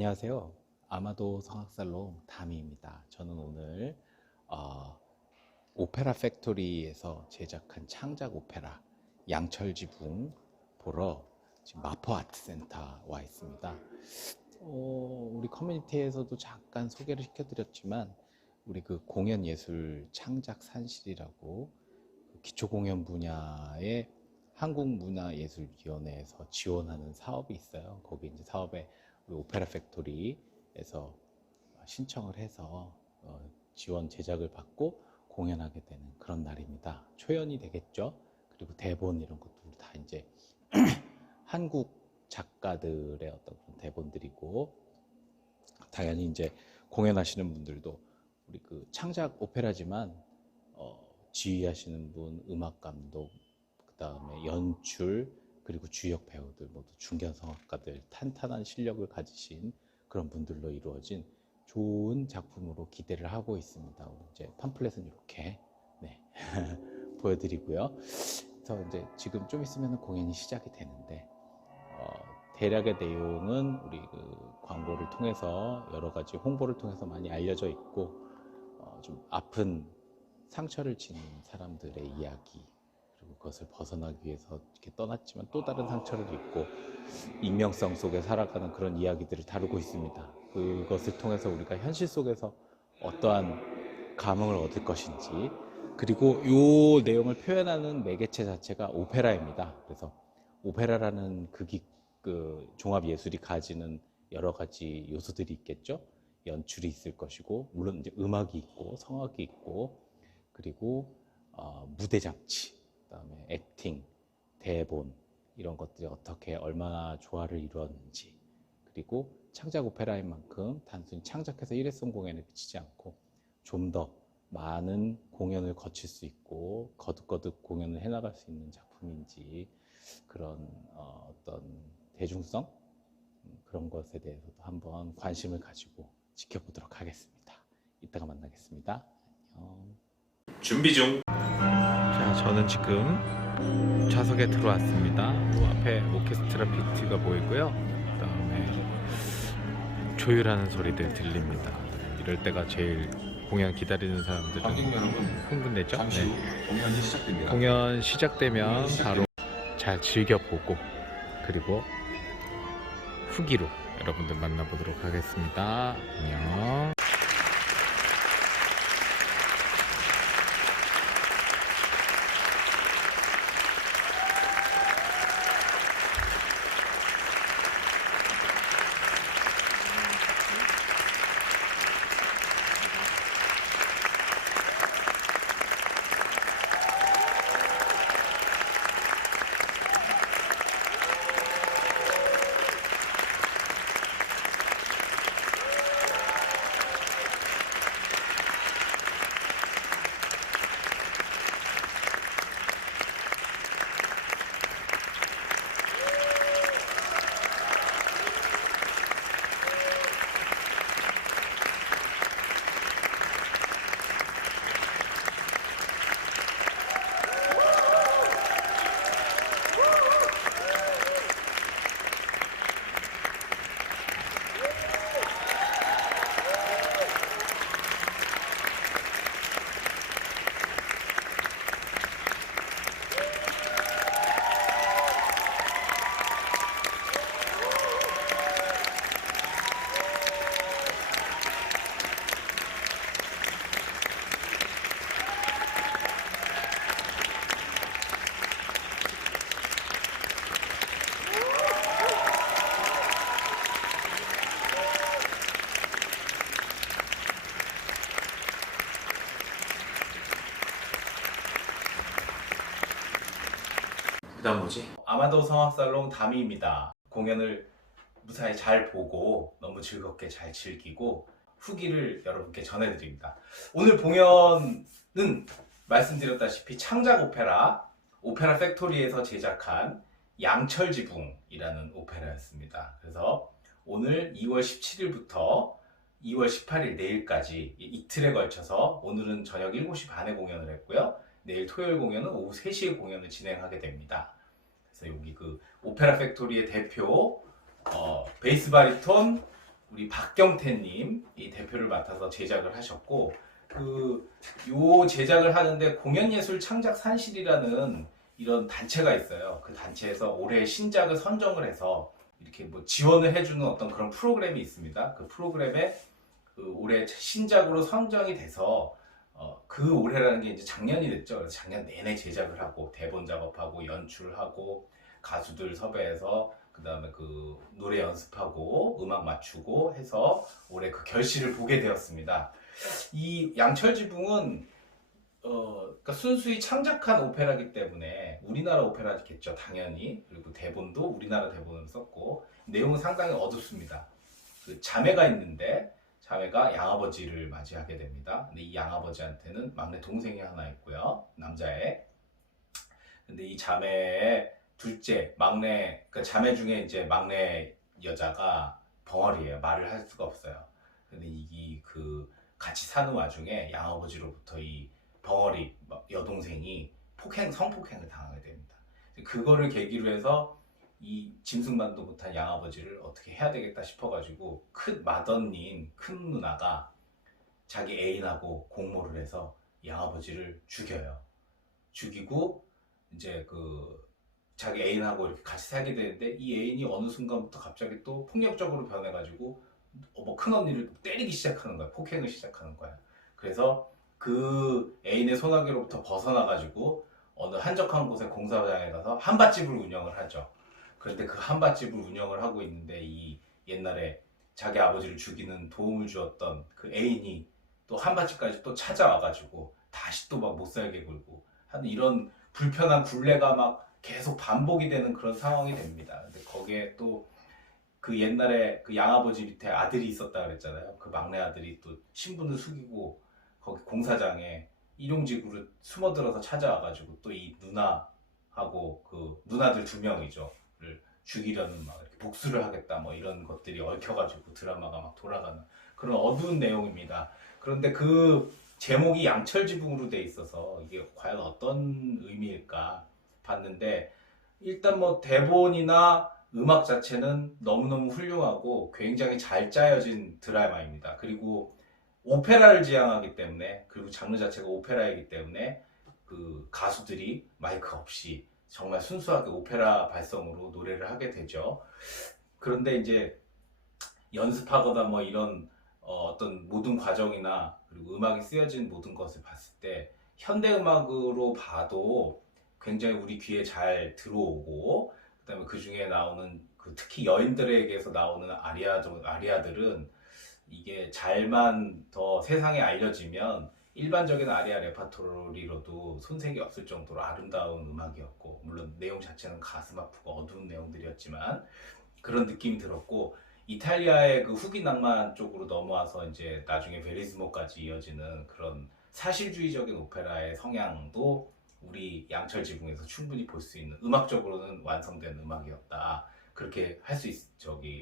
안녕하세요. 아마도 성악살롱 다미입니다. 저는 오늘 오페라 팩토리에서 제작한 창작 오페라 양철지붕 보러 지금 마포 아트센터 와 있습니다. 우리 커뮤니티에서도 잠깐 소개를 시켜드렸지만 우리 그 공연예술 창작 산실이라고 기초공연 분야의 한국문화예술위원회에서 지원하는 사업이 있어요. 거기 이제 사업에 우리 오페라 팩토리에서 신청을 해서 지원 제작을 받고 공연하게 되는 그런 날입니다. 초연이 되겠죠. 그리고 대본 이런 것도 다 이제 한국 작가들의 어떤 그런 대본들이고, 당연히 이제 공연하시는 분들도 우리 그 창작 오페라지만 지휘하시는 분, 음악 감독, 그 다음에 연출, 그리고 주역 배우들 모두 중견 성악가들, 탄탄한 실력을 가지신 그런 분들로 이루어진 좋은 작품으로 기대를 하고 있습니다. 오늘 이제 팜플렛은 이렇게 보여드리고요. 그래서 이제 지금 좀 있으면 공연이 시작이 되는데 대략의 내용은 우리 그 광고를 통해서 여러 가지 홍보를 통해서 많이 알려져 있고, 좀 아픈 상처를 지닌 사람들의 이야기, 그리고 그것을 벗어나기 위해서 이렇게 떠났지만 또 다른 상처를 입고 익명성 속에 살아가는 그런 이야기들을 다루고 있습니다. 그것을 통해서 우리가 현실 속에서 어떠한 감흥을 얻을 것인지, 그리고 이 내용을 표현하는 매개체 자체가 오페라입니다. 그래서 오페라라는 그 종합 예술이 가지는 여러 가지 요소들이 있겠죠. 연출이 있을 것이고, 물론 이제 음악이 있고 성악이 있고, 그리고 무대 장치, 그다음에 액팅, 대본, 이런 것들이 어떻게 얼마나 조화를 이루었는지, 그리고 창작 오페라인 만큼 단순히 창작해서 일회성 공연에 그치지 않고 좀 더 많은 공연을 거칠 수 있고 거듭거듭 공연을 해나갈 수 있는 작품인지, 그런 어떤 대중성, 그런 것에 대해서도 한번 관심을 가지고 지켜보도록 하겠습니다. 이따가 만나겠습니다. 안녕. 준비 중. 자, 저는 지금 좌석에 들어왔습니다. 앞에 오케스트라 비트가 보이고요. 그다음에 조율하는 소리들 들립니다. 이럴 때가 제일 공연 기다리는 사람들은 관객 여러분, 흥분되죠? 잠시 후 공연이 시작됩니다. 공연 시작되면 바로 잘 즐겨보고, 그리고 후기로 여러분들 만나보도록 하겠습니다. 안녕. 그다음 뭐지? 아마도 성악살롱 다미입니다. 공연을 무사히 잘 보고 너무 즐겁게 잘 즐기고 후기를 여러분께 전해드립니다. 오늘 공연은 말씀드렸다시피 창작 오페라 팩토리에서 제작한 양철지붕이라는 오페라였습니다. 그래서 오늘 2월 17일부터 2월 18일 내일까지 이틀에 걸쳐서, 오늘은 저녁 7시 반에 공연을 했고요. 내일 토요일 공연은 오후 3시에 공연을 진행하게 됩니다. 그래서 여기 그 오페라 팩토리의 대표 베이스 바리톤 우리 박경태님 이 대표를 맡아서 제작을 하셨고 요 제작을 하는데 공연예술창작산실이라는 이런 단체가 있어요. 그 단체에서 올해 신작을 선정을 해서 이렇게 뭐 지원을 해주는 어떤 그런 프로그램이 있습니다. 그 프로그램에 그 올해 신작으로 선정이 돼서 그 올해라는 게 이제 작년이 됐죠. 그래서 작년 내내 제작을 하고 대본 작업하고 연출을 하고 가수들 섭외해서 그 다음에 그 노래 연습하고 음악 맞추고 해서 올해 그 결실을 보게 되었습니다. 이 양철지붕은 그러니까 순수히 창작한 오페라이기 때문에 우리나라 오페라겠죠, 당연히. 그리고 대본도 우리나라 대본을 썼고 내용은 상당히 어둡습니다. 그 자매가 있는데 자매가 양아버지를 맞이하게 됩니다. 근데 이 양아버지한테는 막내 동생이 하나 있고요, 남자애. 근데 이 자매의 둘째, 막내, 그 자매 중에 이제 막내 여자가 벙어리예요. 말을 할 수가 없어요. 근데 이 그 같이 사는 와중에 양아버지로부터 이 벙어리 여동생이 성폭행을 당하게 됩니다. 그거를 계기로 해서 이 짐승만도 못한 양아버지를 어떻게 해야 되겠다 싶어가지고 큰 맏언니인 큰 누나가 자기 애인하고 공모를 해서 양아버지를 죽여요. 죽이고 이제 그 자기 애인하고 이렇게 같이 살게 되는데 이 애인이 어느 순간부터 갑자기 또 폭력적으로 변해가지고 뭐 큰언니를 때리기 시작하는 거야. 폭행을 시작하는 거야. 그래서 그 애인의 소나기로부터 벗어나가지고 어느 한적한 곳에 공사장에 가서 한밭집을 운영을 하죠. 그런데 그 한밭집을 운영을 하고 있는데 이 옛날에 자기 아버지를 죽이는 도움을 주었던 그 애인이 또 한밭집까지 또 찾아와가지고 다시 또 막 못살게 굴고 하는 이런 불편한 굴레가 막 계속 반복이 되는 그런 상황이 됩니다. 근데 거기에 또 그 옛날에 그 양아버지 밑에 아들이 있었다 그랬잖아요. 그 막내 아들이 또 신분을 숙이고 거기 공사장에 일용직으로 숨어들어서 찾아와가지고 또 이 누나하고 그 누나들 두 명이죠를 죽이려는 막 이렇게 복수를 하겠다 뭐 이런 것들이 얽혀가지고 드라마가 막 돌아가는 그런 어두운 내용입니다. 그런데 그 제목이 양철지붕으로 돼 있어서 이게 과연 어떤 의미일까 봤는데 일단 뭐 대본이나 음악 자체는 너무너무 훌륭하고 굉장히 잘 짜여진 드라마입니다. 그리고 오페라를 지향하기 때문에 그리고 장르 자체가 오페라이기 때문에 그 가수들이 마이크 없이 정말 순수하게 오페라 발성으로 노래를 하게 되죠. 그런데 이제 연습하거나 뭐 이런 어떤 모든 과정이나 그리고 음악이 쓰여진 모든 것을 봤을 때 현대 음악으로 봐도 굉장히 우리 귀에 잘 들어오고 그다음에 그 중에 나오는 그 특히 여인들에게서 나오는 아리아들은 이게 잘만 더 세상에 알려지면 일반적인 아리아 레파토리로도 손색이 없을 정도로 아름다운 음악이었고 물론 내용 자체는 가슴 아프고 어두운 내용들이었지만 그런 느낌이 들었고 이탈리아의 그 후기 낭만 쪽으로 넘어와서 이제 나중에 베리스모까지 이어지는 그런 사실주의적인 오페라의 성향도 우리 양철지붕에서 충분히 볼 수 있는 음악적으로는 완성된 음악이었다. 그렇게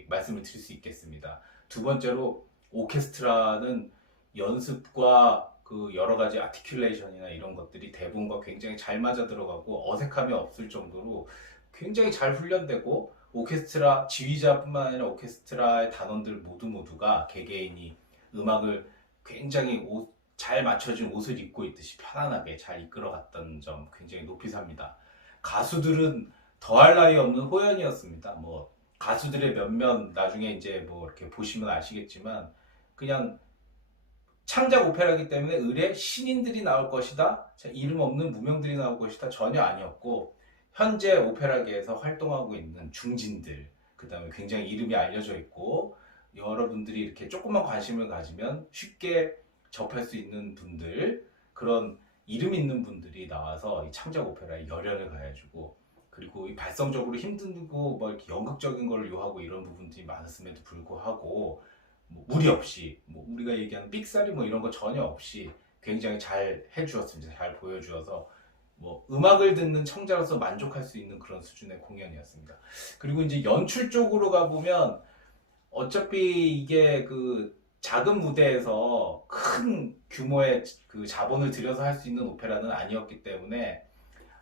말씀을 드릴 수 있겠습니다. 두 번째로 오케스트라는 연습과 그 여러 가지 아티큘레이션이나 이런 것들이 대본과 굉장히 잘 맞아 들어가고 어색함이 없을 정도로 굉장히 잘 훈련되고 오케스트라 지휘자뿐만 아니라 오케스트라의 단원들 모두가 개개인이 음악을 굉장히 잘 맞춰진 옷을 입고 있듯이 편안하게 잘 이끌어갔다는 점 굉장히 높이 삽니다. 가수들은 더할 나위 없는 호연이었습니다. 뭐 가수들의 몇몇 나중에 이제 뭐 이렇게 보시면 아시겠지만 그냥 창작 오페라이기 때문에 의뢰 신인들이 나올 것이다, 이름 없는 무명들이 나올 것이다 전혀 아니었고 현재 오페라계에서 활동하고 있는 중진들 그 다음에 굉장히 이름이 알려져 있고 여러분들이 이렇게 조금만 관심을 가지면 쉽게 접할 수 있는 분들 그런 이름 있는 분들이 나와서 이 창작 오페라에 열연을 가해주고 그리고 이 발성적으로 힘들고 뭐 이렇게 연극적인 걸 요하고 이런 부분들이 많았음에도 불구하고 뭐 무리 없이 뭐 우리가 얘기하는 삑사리 뭐 이런 거 전혀 없이 굉장히 잘 해주었습니다. 잘 보여주어서 뭐 음악을 듣는 청자로서 만족할 수 있는 그런 수준의 공연이었습니다. 그리고 이제 연출 쪽으로 가보면 어차피 이게 그 작은 무대에서 큰 규모의 그 자본을 들여서 할 수 있는 오페라는 아니었기 때문에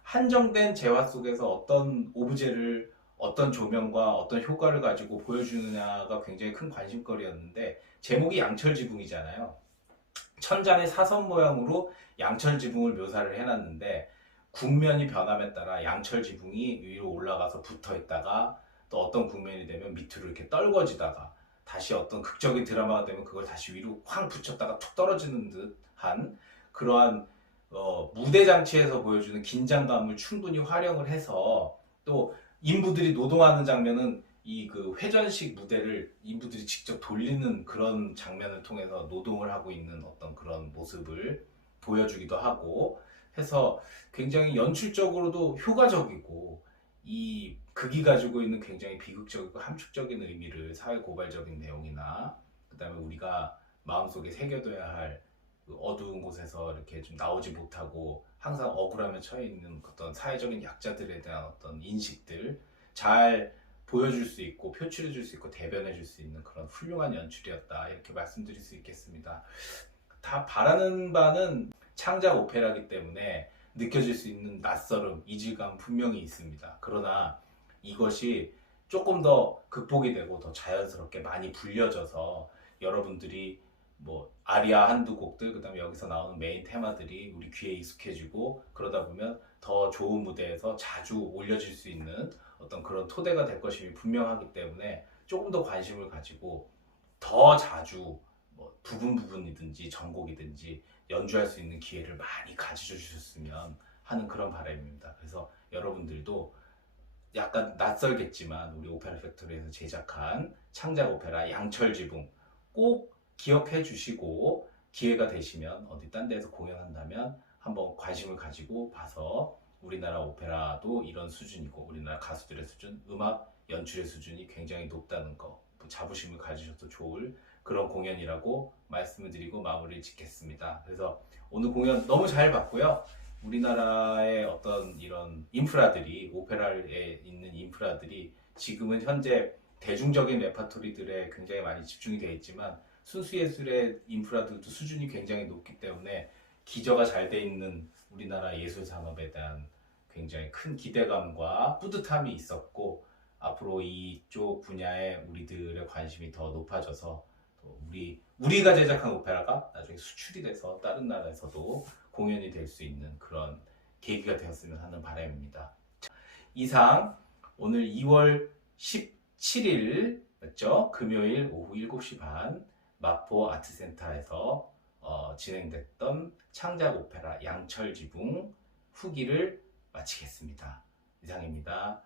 한정된 재화 속에서 어떤 오브제를 어떤 조명과 어떤 효과를 가지고 보여주느냐가 굉장히 큰 관심거리였는데, 제목이 양철지붕이잖아요. 천장의 사선 모양으로 양철지붕을 묘사를 해놨는데, 국면이 변함에 따라 양철지붕이 위로 올라가서 붙어 있다가 또 어떤 국면이 되면 밑으로 이렇게 떨궈지다가 다시 어떤 극적인 드라마가 되면 그걸 다시 위로 확 붙였다가 툭 떨어지는 듯한 그러한 무대 장치에서 보여주는 긴장감을 충분히 활용을 해서, 또 인부들이 노동하는 장면은 이 그 회전식 무대를 인부들이 직접 돌리는 그런 장면을 통해서 노동을 하고 있는 어떤 그런 모습을 보여주기도 하고 해서 굉장히 연출적으로도 효과적이고, 이 극이 가지고 있는 굉장히 비극적이고 함축적인 의미를, 사회 고발적인 내용이나 그다음에 우리가 마음속에 새겨둬야 할 그 어두운 곳에서 이렇게 좀 나오지 못하고 항상 억울함에 처해 있는 어떤 사회적인 약자들에 대한 어떤 인식들 잘 보여줄 수 있고 표출해 줄 수 있고 대변해 줄 수 있는 그런 훌륭한 연출이었다, 이렇게 말씀드릴 수 있겠습니다. 다 바라는 바는 창작 오페라이기 때문에 느껴질 수 있는 낯설음, 이질감 분명히 있습니다. 그러나 이것이 조금 더 극복이 되고 더 자연스럽게 많이 불려져서 여러분들이 뭐 아리아 한두 곡들, 그 다음에 여기서 나오는 메인 테마들이 우리 귀에 익숙해지고 그러다 보면 더 좋은 무대에서 자주 올려질 수 있는 어떤 그런 토대가 될 것임이 분명하기 때문에 조금 더 관심을 가지고 더 자주 뭐 부분이든지 전곡이든지 연주할 수 있는 기회를 많이 가지셔 주셨으면 하는 그런 바람입니다. 그래서 여러분들도 약간 낯설겠지만 우리 오페라 팩토리에서 제작한 창작 오페라 양철지붕 꼭 기억해 주시고, 기회가 되시면 어디 딴 데서 공연한다면 한번 관심을 가지고 봐서 우리나라 오페라도 이런 수준이고 우리나라 가수들의 수준, 음악 연출의 수준이 굉장히 높다는 거 자부심을 가지셔도 좋을 그런 공연이라고 말씀을 드리고 마무리를 짓겠습니다. 그래서 오늘 공연 너무 잘 봤고요. 우리나라의 어떤 이런 인프라들이, 오페라에 있는 인프라들이 지금은 현재 대중적인 레파토리들에 굉장히 많이 집중이 되어 있지만 순수예술의 인프라들도 수준이 굉장히 높기 때문에 기저가 잘 돼 있는 우리나라 예술 산업에 대한 굉장히 큰 기대감과 뿌듯함이 있었고, 앞으로 이쪽 분야에 우리들의 관심이 더 높아져서 또 우리가 제작한 오페라가 나중에 수출이 돼서 다른 나라에서도 공연이 될 수 있는 그런 계기가 되었으면 하는 바람입니다. 이상 오늘 2월 17일 맞죠? 금요일 오후 7시 반 마포 아트센터에서 진행됐던 창작 오페라 양철지붕 후기를 마치겠습니다. 이상입니다.